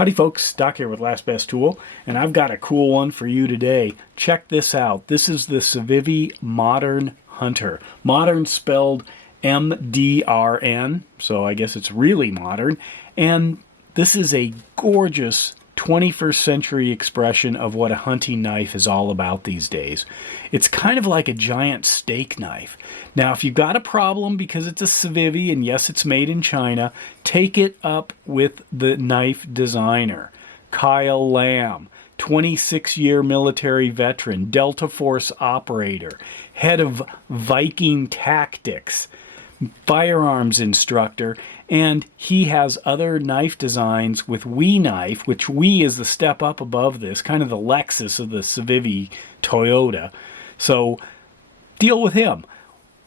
Howdy folks, Doc here with Last Best Tool, and I've got a cool one for you today. Check this out. This is the Civivi Modern Hunter. Modern spelled MDRN, so I guess it's really modern. And this is a gorgeous 21st century expression of what a hunting knife is all about these days. It's kind of like a giant steak knife. Now, if you've got a problem because it's a Civivi, and yes, it's made in China, take it up with the knife designer, Kyle Lamb, 26-year military veteran, Delta Force operator, head of Viking Tactics, firearms instructor, and he has other knife designs with We Knife, which We is the step up above this, kind of the Lexus of the Civivi Toyota. So deal with him.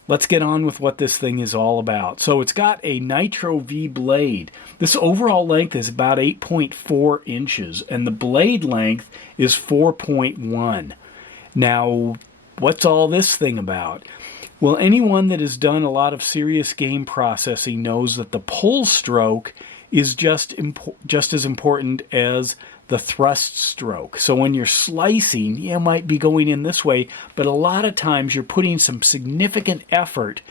Let's get on with what this thing is all about. So it's got a Nitro V blade. This overall length is about 8.4 inches, and the blade length is 4.1. Now, what's all this thing about? Well, anyone that has done a lot of serious game processing knows that the pull stroke is just as important as the thrust stroke. So when you're slicing, you might be going in this way, but a lot of times you're putting some significant effort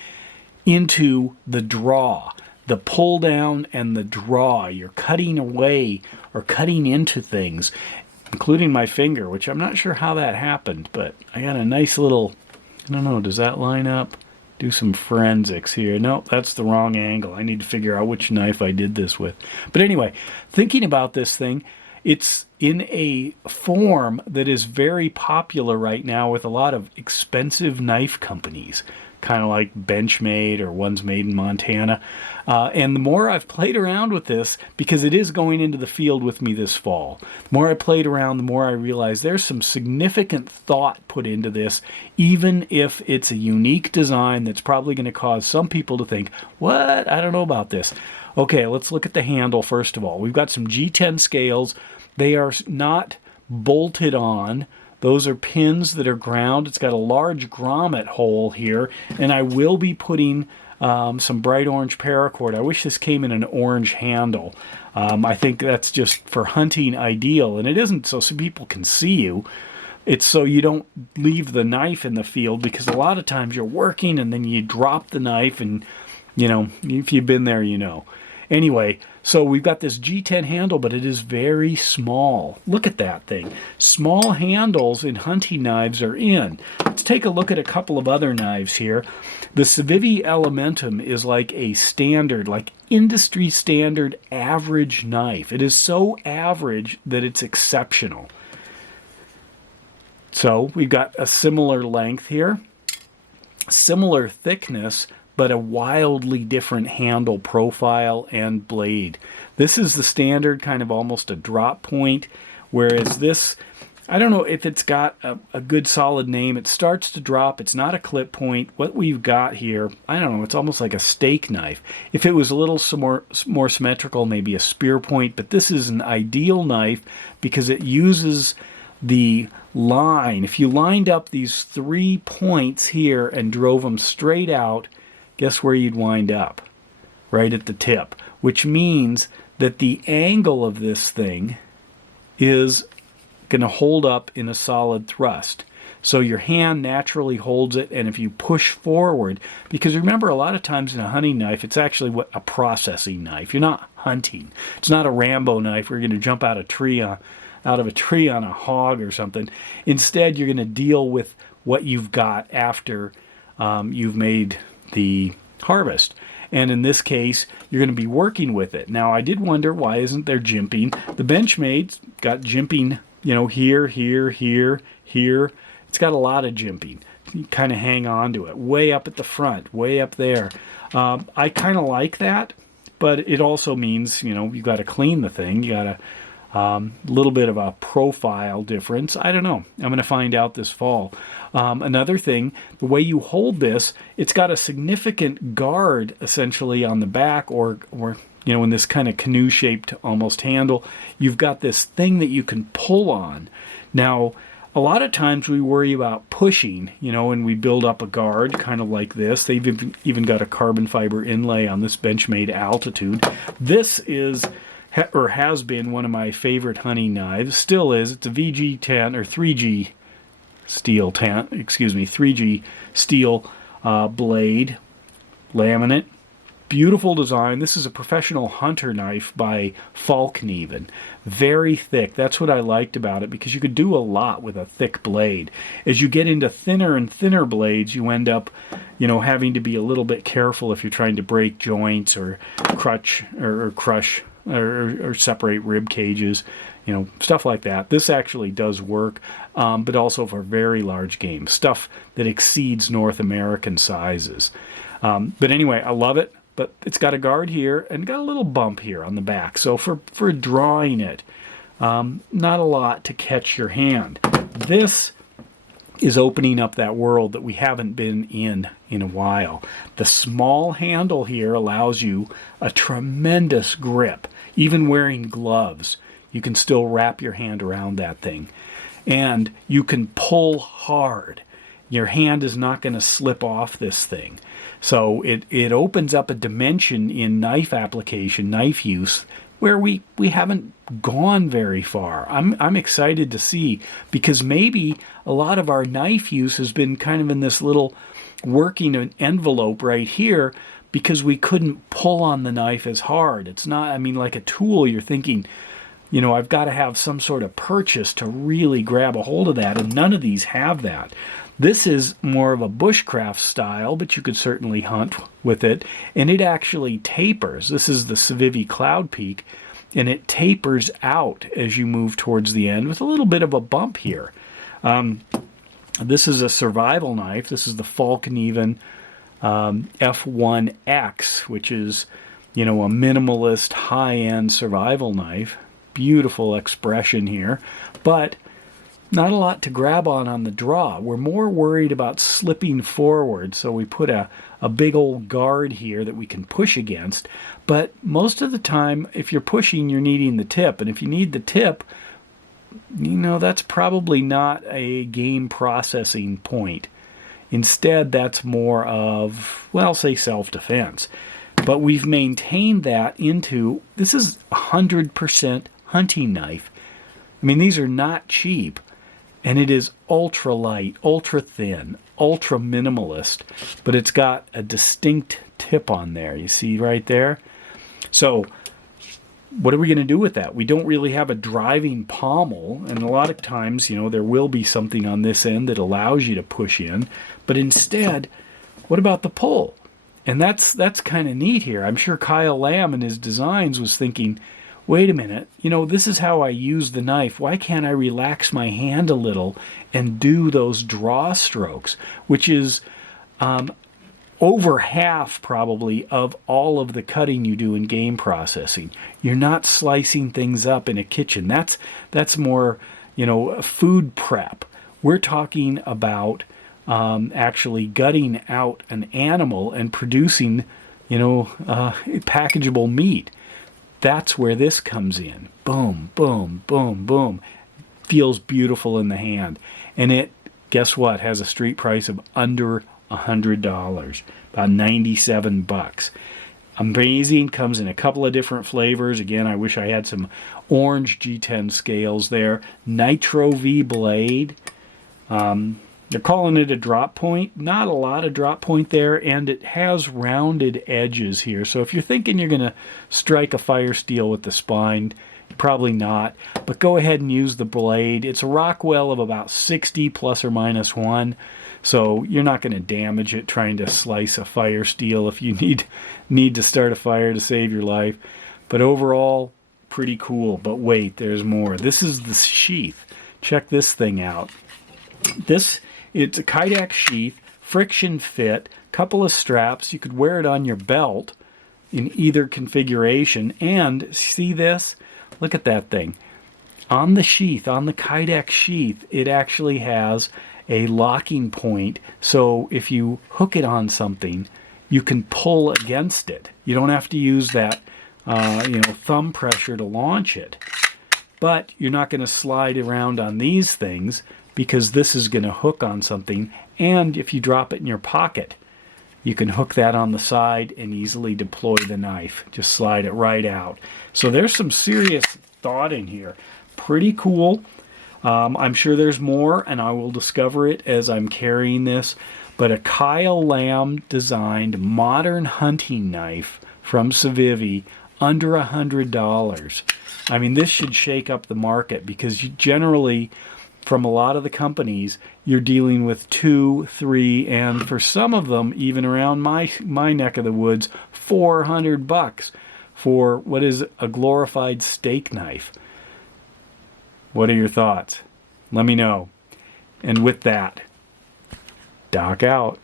into the draw, the pull down and the draw. You're cutting away or cutting into things, including my finger, which I'm not sure how that happened, but I got a nice little... I don't know, does that line up? Do some forensics here. No, that's the wrong angle. I need to figure out which knife I did this with. But anyway, thinking about this thing, it's in a form that is very popular right now with a lot of expensive knife companies, kind of like Benchmade or ones made in Montana. And the more I've played around with this, because it is going into the field with me this fall, the more I played around, the more I realized there's some significant thought put into this, even if it's a unique design that's probably going to cause some people to think, what? I don't know about this. Okay, let's look at the handle first of all. We've got some G10 scales. They are not bolted on. Those are pins that are ground. It's got a large grommet hole here, and I will be putting some bright orange paracord. I wish this came in an orange handle. I think that's just for hunting ideal, and it isn't so people can see you. It's so you don't leave the knife in the field, because a lot of times you're working and then you drop the knife, and you know, if you've been there, you know. Anyway, so we've got this G10 handle, but it is very small. Look at that thing. Small handles in hunting knives are in. Let's take a look at a couple of other knives here. The Civivi Elementum is like a standard, like industry standard average knife. It is so average that it's exceptional. So we've got a similar length here, similar thickness, but a wildly different handle profile and blade. This is the standard kind of almost a drop point, whereas this, I don't know if it's got a good solid name. It starts to drop. It's not a clip point. What we've got here, I don't know, it's almost like a steak knife. If it was a little more symmetrical, maybe a spear point, but this is an ideal knife because it uses the line. If you lined up these 3 points here and drove them straight out, guess where you'd wind up? Right at the tip, which means that the angle of this thing is going to hold up in a solid thrust. So your hand naturally holds it, and if you push forward, because remember, a lot of times in a hunting knife, it's actually a processing knife. You're not hunting. It's not a Rambo knife where you're going to jump out of a tree on a hog or something. Instead, you're going to deal with what you've got after you've made the harvest. And in this case, you're going to be working with it. Now, I did wonder, why isn't there jimping? The Benchmade's got jimping, you know, here, here, here, here. It's got a lot of jimping. You kind of hang on to it. Way up at the front, way up there. I kind of like that, but it also means, you know, you got to clean the thing. You got to little bit of a profile difference. I don't know. I'm going to find out this fall. Another thing, the way you hold this, it's got a significant guard essentially on the back, or you know, in this kind of canoe-shaped almost handle. You've got this thing that you can pull on. Now, a lot of times we worry about pushing, you know, and we build up a guard kind of like this. They've even got a carbon fiber inlay on this Benchmade Altitude. This is or has been one of my favorite hunting knives. Still is. It's a VG10 or 3G steel 10, excuse me, 3G steel blade, laminate. Beautiful design. This is a professional hunter knife by Falkneven. Very thick. That's what I liked about it, because you could do a lot with a thick blade. As you get into thinner and thinner blades, you end up, having to be a little bit careful if you're trying to break joints or crush or separate rib cages, stuff like that. This actually does work, but also for very large game, stuff that exceeds North American sizes. But anyway, I love it. But it's got a guard here and got a little bump here on the back. So for drawing it, not a lot to catch your hand. This is opening up that world that we haven't been in a while. The small handle here allows you a tremendous grip. Even wearing gloves, you can still wrap your hand around that thing. And you can pull hard. Your hand is not going to slip off this thing. So it opens up a dimension in knife application, knife use, where we haven't gone very far. I'm excited to see, because maybe a lot of our knife use has been kind of in this little working envelope right here, because we couldn't pull on the knife as hard. It's not, like a tool, you're thinking, I've got to have some sort of purchase to really grab a hold of that, and none of these have that. This is more of a bushcraft style, but you could certainly hunt with it. And it actually tapers. This is the Civivi Cloud Peak, and it tapers out as you move towards the end with a little bit of a bump here. This is a survival knife. This is the Falkneven F1X, which is, a minimalist, high-end survival knife. Beautiful expression here, but not a lot to grab on the draw. We're more worried about slipping forward, so we put a big old guard here that we can push against. But most of the time, if you're pushing, you're needing the tip. And if you need the tip, that's probably not a game processing point. Instead, that's more of, say, self-defense. But we've maintained that into, this is 100% hunting knife. These are not cheap. And it is ultra light, ultra thin, ultra minimalist, but it's got a distinct tip on there. You see right there? So what are we going to do with that? We don't really have a driving pommel, and a lot of times, there will be something on this end that allows you to push in, but instead, what about the pull? And that's kind of neat here. I'm sure Kyle Lamb in his designs was thinking, wait a minute, this is how I use the knife. Why can't I relax my hand a little and do those draw strokes, which is over half probably of all of the cutting you do in game processing. You're not slicing things up in a kitchen. That's more, food prep. We're talking about actually gutting out an animal and producing, packageable meat. That's where this comes in. Boom, boom, boom, boom. Feels beautiful in the hand. And it, guess what, has a street price of under $100, about 97 bucks. Amazing, comes in a couple of different flavors. Again, I wish I had some orange G10 scales there. Nitro V blade. They're calling it a drop point. Not a lot of drop point there, and it has rounded edges here. So if you're thinking you're going to strike a fire steel with the spine, probably not. But go ahead and use the blade. It's a Rockwell of about 60 plus or minus 1. So you're not going to damage it trying to slice a fire steel if you need to start a fire to save your life. But overall, pretty cool. But wait, there's more. This is the sheath. Check this thing out. It's a Kydex sheath, friction fit, couple of straps. You could wear it on your belt in either configuration. And see this? Look at that thing. On the sheath, on the Kydex sheath, it actually has a locking point. So if you hook it on something, you can pull against it. You don't have to use that thumb pressure to launch it. But you're not going to slide around on these things, because this is going to hook on something, and if you drop it in your pocket, You can hook that on the side and easily deploy the knife. Just slide it right out. So there's some serious thought in here. Pretty cool. I'm sure there's more, and I will discover it as I'm carrying this. But a Kyle Lamb designed modern hunting knife from Civivi, under $100. I mean, this should shake up the market, because you generally, from a lot of the companies, you're dealing with 2, 3, and for some of them, even around my neck of the woods, $400 for what is a glorified steak knife. What are your thoughts? Let me know. And with that, Doc out.